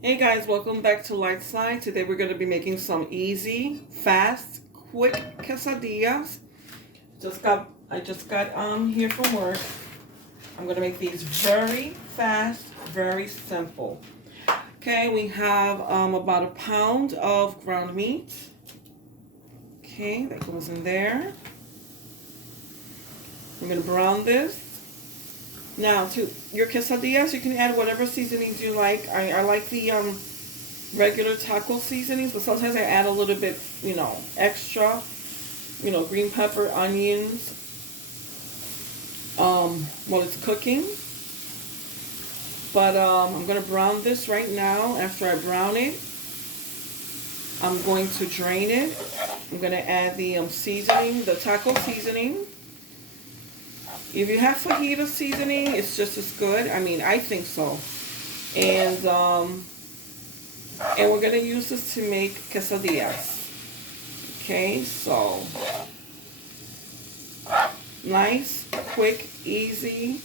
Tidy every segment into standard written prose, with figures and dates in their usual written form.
Hey guys, welcome back to Lightside. Today we're going to be making some easy, fast, quick quesadillas. I just got here from work. I'm going to make these very fast, very simple. Okay, we have about a pound of ground meat. Okay, that goes in there. We're going to brown this. Now, to your quesadillas, you can add whatever seasonings you like. I like the regular taco seasonings, but sometimes I add a little bit, extra, green pepper, onions, while it's cooking. But I'm going to brown this right now. After I brown it, I'm going to drain it. I'm going to add the seasoning, the taco seasoning. If you have fajita seasoning, it's just as good. I mean, I think so. And we're going to use this to make quesadillas. Okay, so nice, quick, easy.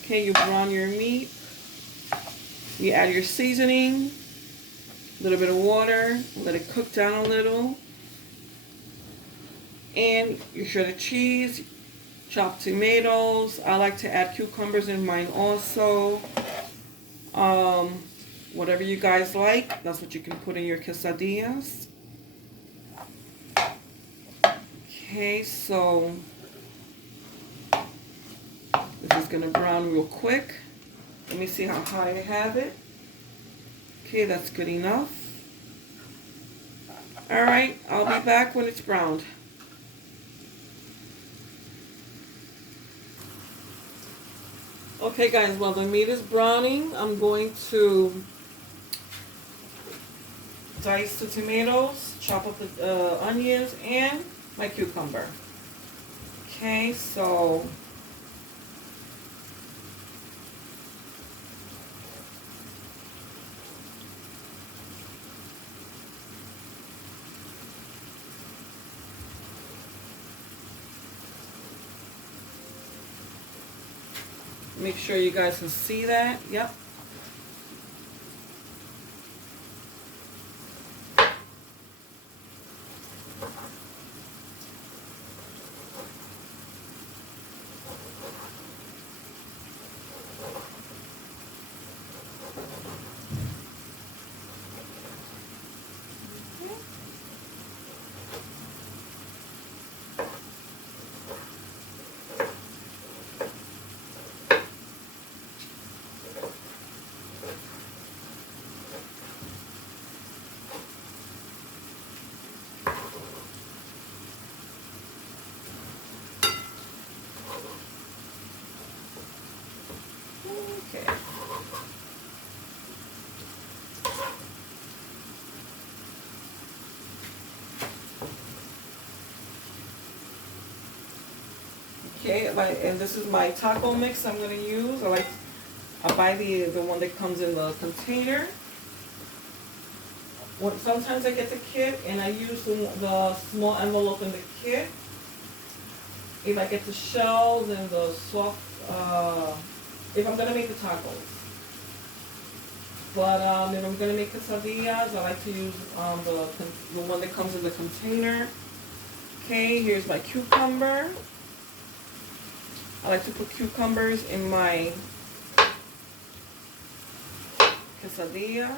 Okay, you brown your meat. You add your seasoning, a little bit of water, let it cook down a little. And you shred the cheese, chopped tomatoes. I like to add cucumbers in mine also. Whatever you guys like, that's what you can put in your quesadillas. Okay, so this is gonna brown real quick. Let me see how high I have it. Okay, that's good enough. All right, I'll be back when it's browned. Okay guys, while the meat is browning, I'm going to dice the tomatoes, chop up the onions, and my cucumber. Okay, so make sure you guys can see that. Yep. Okay. Okay, and this is my taco mix I'm gonna use. I buy the one that comes in the container. Sometimes I get the kit and I use the small envelope in the kit. If I get the shells and the soft, if I'm gonna make the tacos. But if I'm gonna make quesadillas, I like to use the one that comes in the container. Okay, here's my cucumber. I like to put cucumbers in my quesadilla.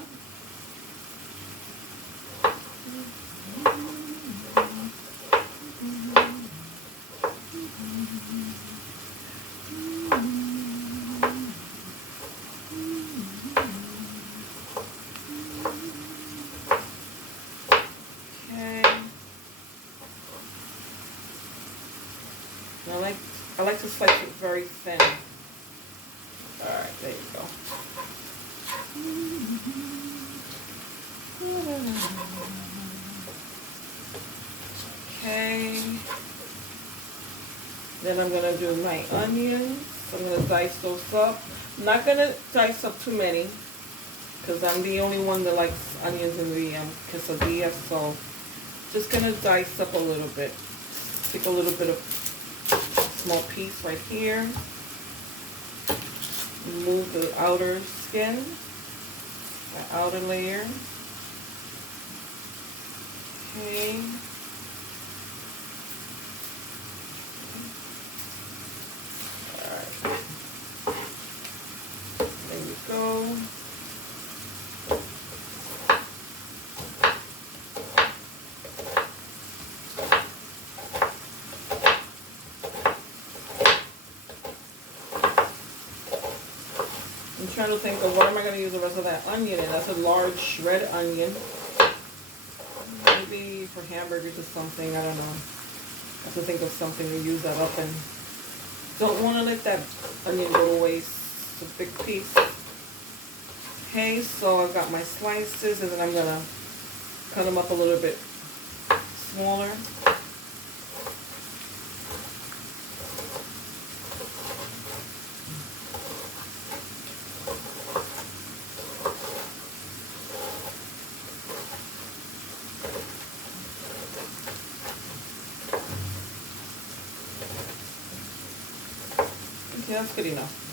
I like to slice it very thin. Alright, there you go. Okay. Then I'm going to do my onions. I'm going to dice those up. I'm not going to dice up too many because I'm the only one that likes onions in the quesadilla. So just going to dice up a little bit. Take a little bit of small piece right here. Remove the outer skin. The outer layer. Okay. Alright. There we go. I'm trying to think of what am I going to use the rest of that onion in. That's a large red onion. Maybe for hamburgers or something. I don't know. I have to think of something to use that up in. Don't want to let that onion go to waste. It's a big piece. Okay, so I've got my slices, and then I'm going to cut them up a little bit smaller. Okay, that's good enough.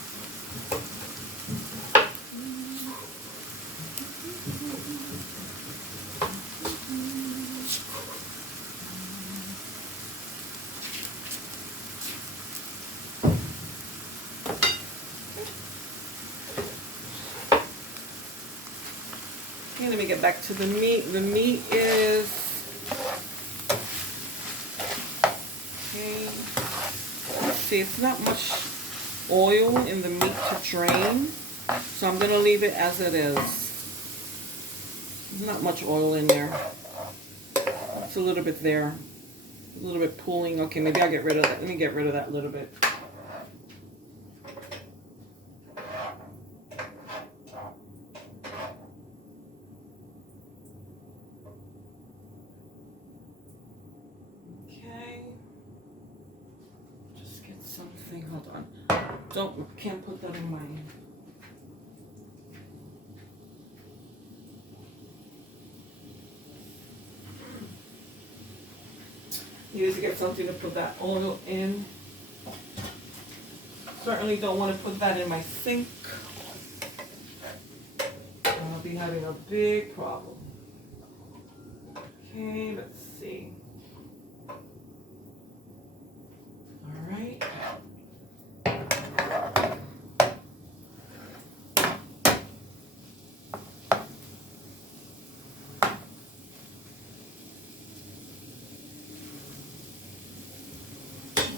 Okay, let me get back to the meat. The meat is, okay, let's see, it's not much oil in the meat to drain, so I'm going to leave it as it is. There's not much oil in there. It's a little bit there, a little bit pooling. Okay, maybe I'll get rid of that. Let me get rid of that little bit. Hold on. Can't put that in my. You need to get something to put that oil in. Certainly don't want to put that in my sink. I'll be having a big problem. Okay, let's see. All right.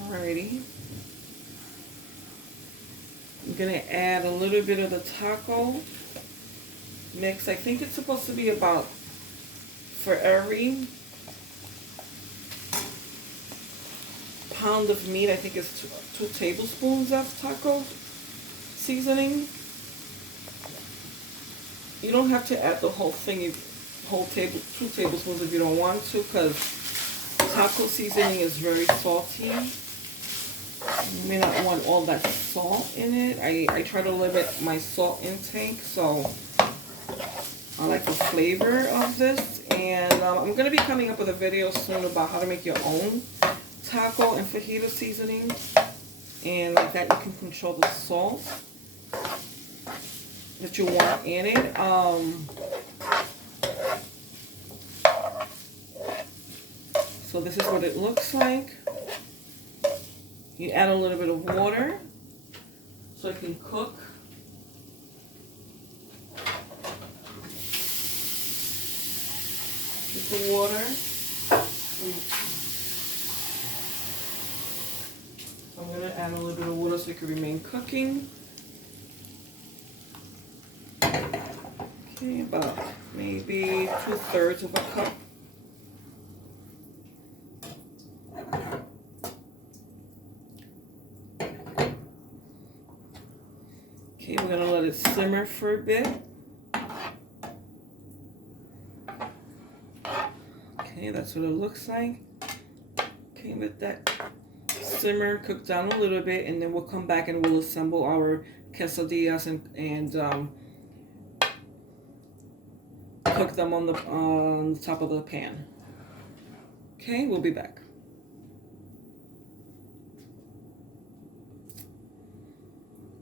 Alrighty. I'm going to add a little bit of the taco mix. I think it's supposed to be about, for every pound of meat, I think it's two tablespoons of taco seasoning. You don't have to add the whole thing, 2 tablespoons if you don't want to, because taco seasoning is very salty. You may not want all that salt in it. I try to limit my salt intake, so I like the flavor of this. And I'm going to be coming up with a video soon about how to make your own taco and fajita seasoning. And like that, you can control the salt that you want in it. So this is what it looks like. You add a little bit of water so it can cook. With the water. So I'm going to add a little bit of water so it can remain cooking. Okay, about maybe 2/3 of a cup. Okay, we're going to let it simmer for a bit. Okay, that's what it looks like. Okay, let that simmer, cook down a little bit, and then we'll come back and we'll assemble our quesadillas and cook them on the top of the pan. Okay, we'll be back.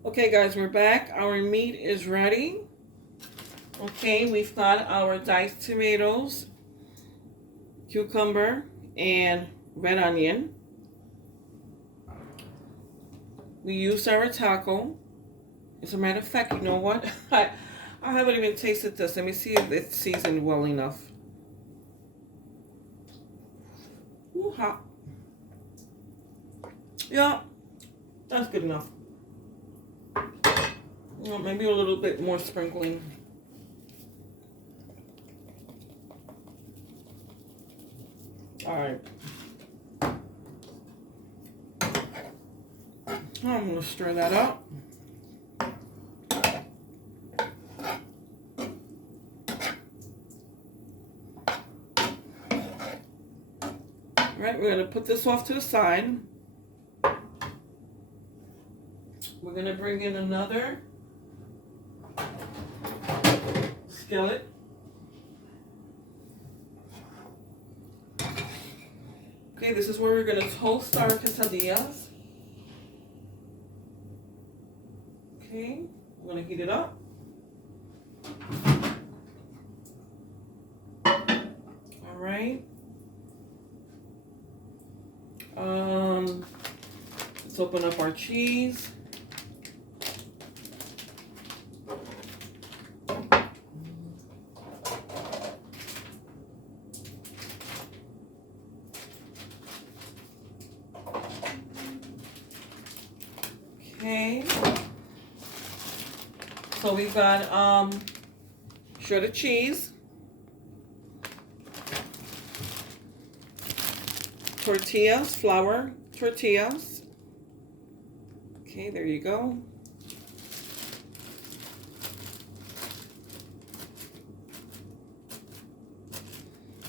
Okay guys, we're back. Our meat is ready. Okay, we've got our diced tomatoes, cucumber, and red onion. We used our taco. As a matter of fact, you know what? I haven't even tasted this. Let me see if it's seasoned well enough. Ooh, hot. Yeah, that's good enough. Well, maybe a little bit more sprinkling. All right. I'm going to stir that up. All right, we're going to put this off to the side. We're going to bring in another skillet. Okay, this is where we're going to toast our quesadillas. Okay, I'm going to heat it up. All right. Let's open up our cheese. Okay. So we've got shredded cheese, tortillas, flour tortillas. Okay, there you go.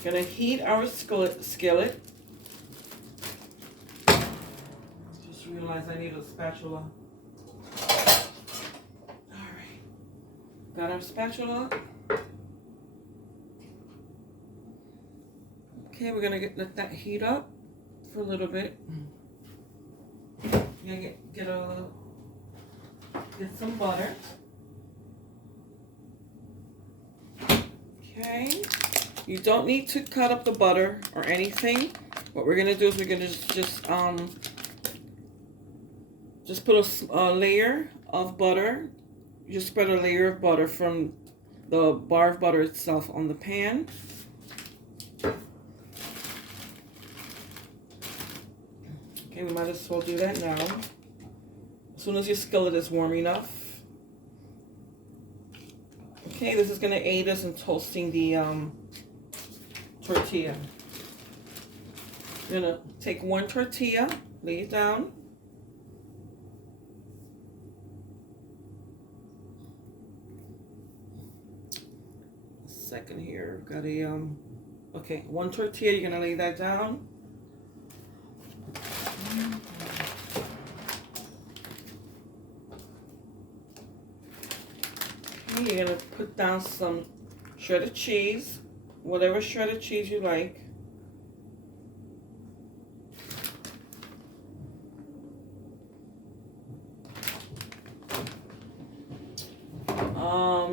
Gonna heat our skillet. Just realized I need a spatula. Alright. Got our spatula. Okay, we're gonna let that heat up for a little bit. We're gonna get some butter. Okay. You don't need to cut up the butter or anything. What we're gonna do is we're gonna just put a layer of butter. You just spread a layer of butter from the bar of butter itself on the pan. Okay, we might as well do that now. As soon as your skillet is warm enough. Okay, this is gonna aid us in toasting the tortilla. You're gonna take one tortilla, lay it down. Second here, got a okay, one tortilla, you're gonna lay that down. Okay, you're gonna put down some shredded cheese, whatever shredded cheese you like.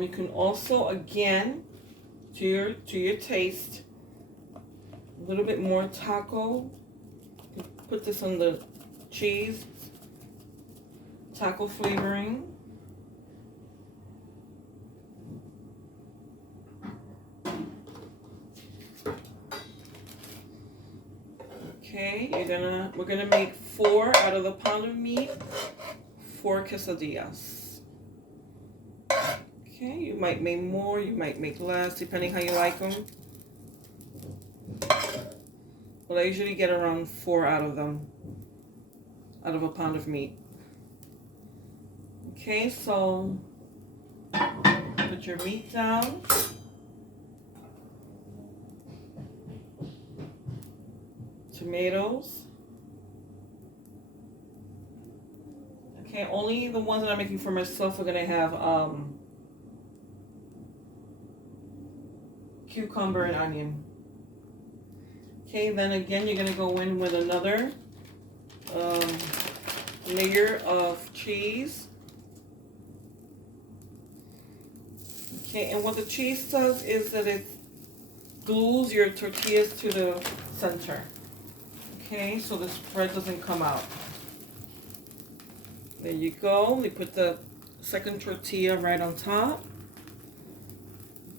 You can also, again, to your taste, a little bit more taco. Put this on the cheese, taco flavoring. Okay, we're gonna make 4 out of the pound of meat, 4 quesadillas. Okay, you might make more, you might make less, depending how you like them. But I usually get around 4 out of them, out of a pound of meat. Okay, so put your meat down. Tomatoes. Okay, only the ones that I'm making for myself are gonna have cucumber and onion. Okay, then again you're gonna go in with another layer of cheese. Okay, and what the cheese does is that it glues your tortillas to the center. Okay, so the spread doesn't come out. There you go. We put the second tortilla right on top.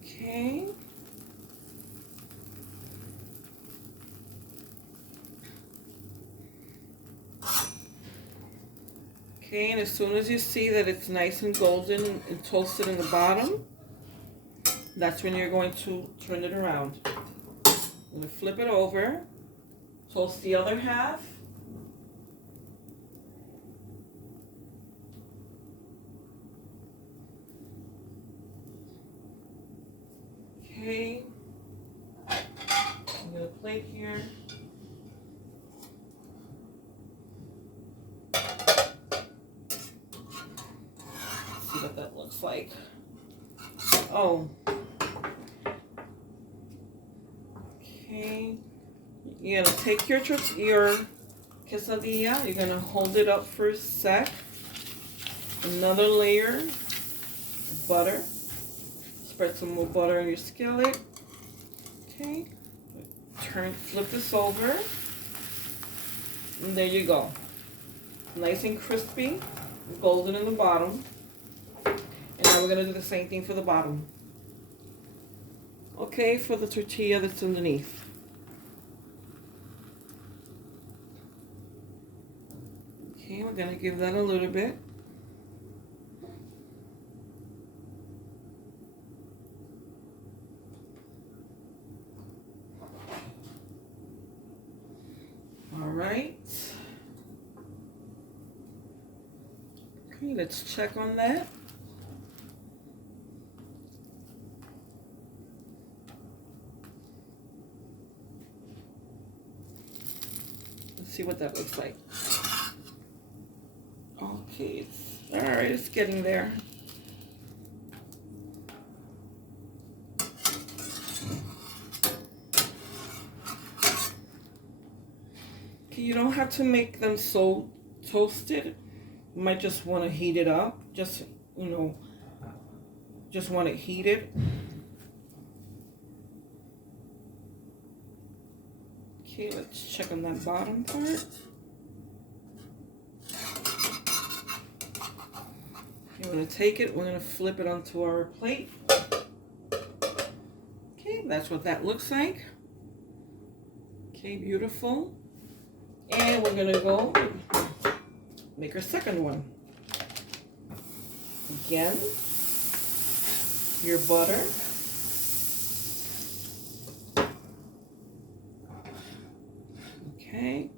Okay. Okay, and as soon as you see that it's nice and golden and toasted in the bottom, that's when you're going to turn it around. I'm going to flip it over, toast the other half. Okay, I'm going to plate here. See what that looks like. Oh. Okay. You're gonna take your quesadilla. You're gonna hold it up for a sec. Another layer of butter. Spread some more butter on your skillet. Okay. Flip this over. And there you go. Nice and crispy, golden in the bottom. And now we're going to do the same thing for the bottom. Okay, for the tortilla that's underneath. Okay, we're going to give that a little bit. All right. Okay, let's check on that. See what that looks like. Okay, all right, it's getting there. Okay, you don't have to make them so toasted. You might just want to heat it up. Just, just want to heat it. Okay, let's check on that bottom part. Okay, we're going to take it, we're going to flip it onto our plate. Okay, that's what that looks like. Okay, beautiful. And we're going to go make our second one. Again, your butter. Okay,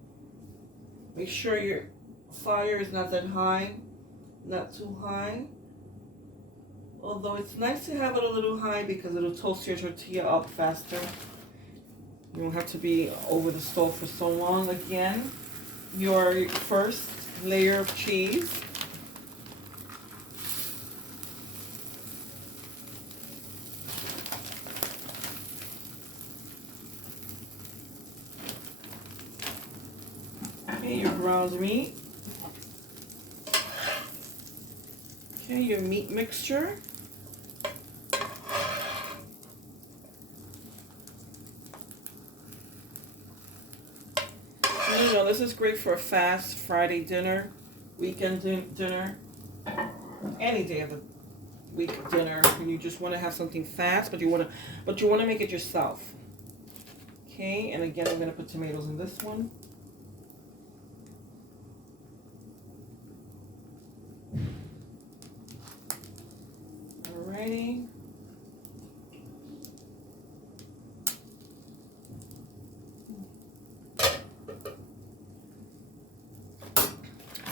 make sure your fire is not that high, not too high. Although it's nice to have it a little high because it'll toast your tortilla up faster. You don't have to be over the stove for so long. Again, your first layer of cheese. Okay, your ground meat. Okay, your meat mixture. This is great for a fast Friday dinner, weekend dinner, any day of the week dinner. You just want to have something fast, but you want to make it yourself. Okay, and again, I'm going to put tomatoes in this one. Alrighty.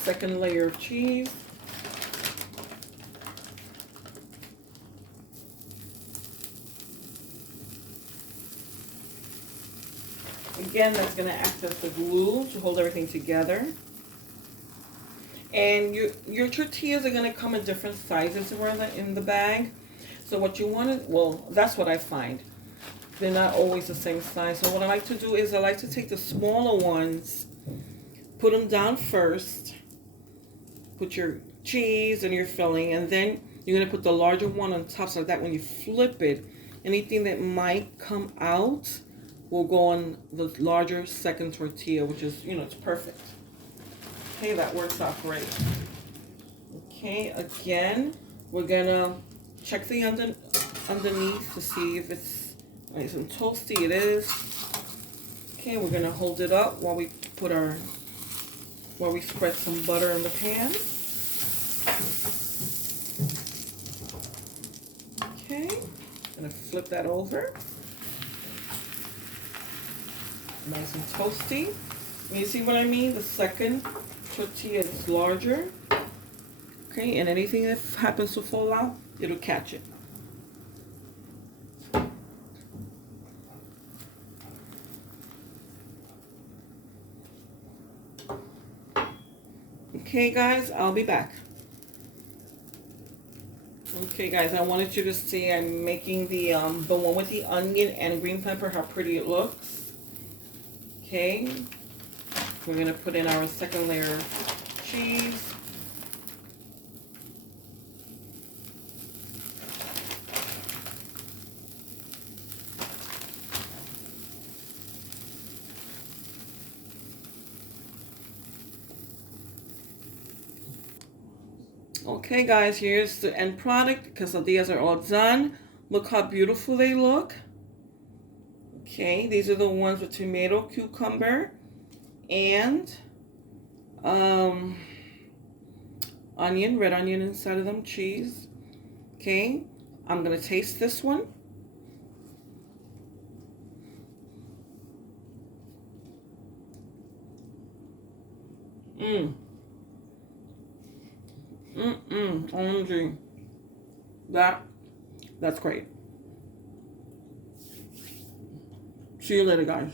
Second layer of cheese. Again, that's going to act as the glue to hold everything together. And your tortillas are going to come in different sizes in the bag. So what you want to, well, that's what I find. They're not always the same size. So what I like to do is I like to take the smaller ones, put them down first, put your cheese and your filling, and then You're gonna put the larger one on top so that when you flip it, anything that might come out will go on the larger second tortilla, which is, you know, it's perfect. Okay, that works out great. Okay, again, we're gonna check the underneath to see if it's nice and toasty. It is. Okay, we're gonna hold it up while we spread some butter in the pan. Okay, gonna flip that over. Nice and toasty. You see what I mean? The second tortilla is larger. Okay, and anything that happens to fall out, it'll catch it. Okay, guys, I'll be back. Okay, guys, I wanted you to see I'm making the one with the onion and green pepper, how pretty it looks. Okay, we're gonna put in our second layer of cheese. Okay, guys, here's the end product. Quesadillas are all done. Look how beautiful they look. Okay, these are the ones with tomato, cucumber, and onion, red onion inside of them, cheese. Okay, I'm gonna taste this one. OMG. That's great. See you later, guys.